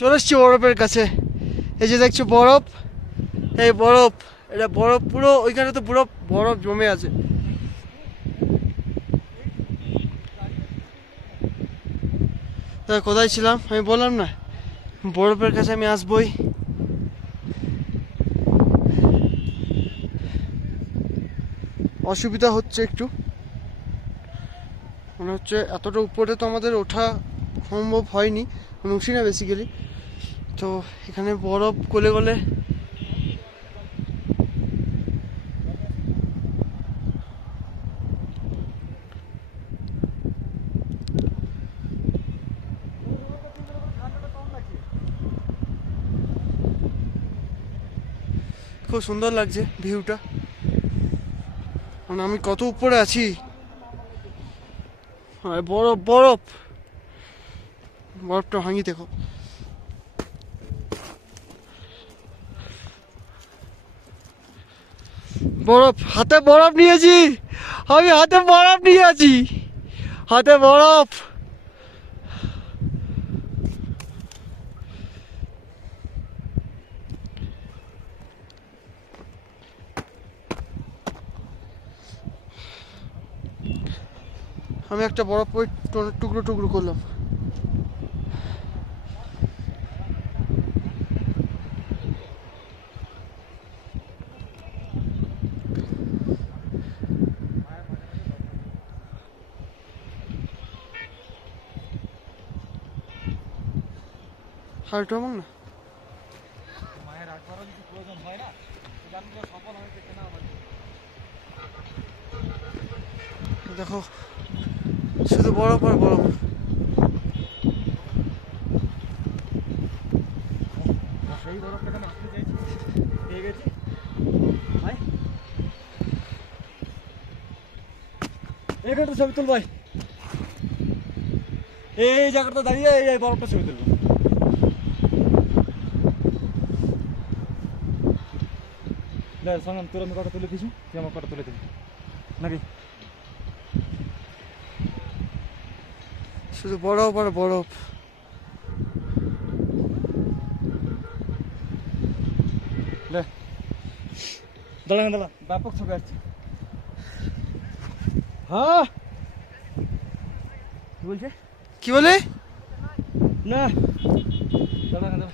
চলে এসছি বরফের কাছে। এই যে দেখছো বরফ, এই বরফ, এটা বরফ পুরো, ওইখানে তো পুরো বরফ জমে আছে। তা কোথায় ছিলাম আমি বললাম না, বরফের কাছে আমি আসবই। অসুবিধা হচ্ছে একটু, মনে হচ্ছে এতটা উপরে তো আমাদের ওঠা সম্ভব হয়নি, উঠি না বেসিক্যালি। তো এখানে বরফ গলে গলে খুব সুন্দর লাগছে ভিউটা। মানে আমি কত উপরে আছি, বরফ বরফ, বরফটা ভাঙি দেখো। বরফ, হাতে বরফ নিয়েছি আমি, হাতে বরফ নিয়ে আছি, হাতে বরফ। আমি একটা বরফ ওই টুকরো টুকরো করলাম। হালটা আমার না, দেখো শুধু বরফ আর বরফ। সেই বরফটাকে আমি আসতে চাইছি, পেয়ে গেছি ভাই। এখানটা ছবি তুল ভাই, এই জায়গাটা দাঁড়িয়ে এই বরফটা ছবি তুলবো। দেখ সঙ্গে তোর আমি কটা তুলে দিয়েছি, তুই আমার কটা তুলে দিবি নাকি? শুধু বরফ আর বরফ। দাঁড়া দাঁড়া, ব্যাপক ছবি আসছে। হ্যাঁ কি বলছে, কি বলে? না দাঁড়া দাঁড়া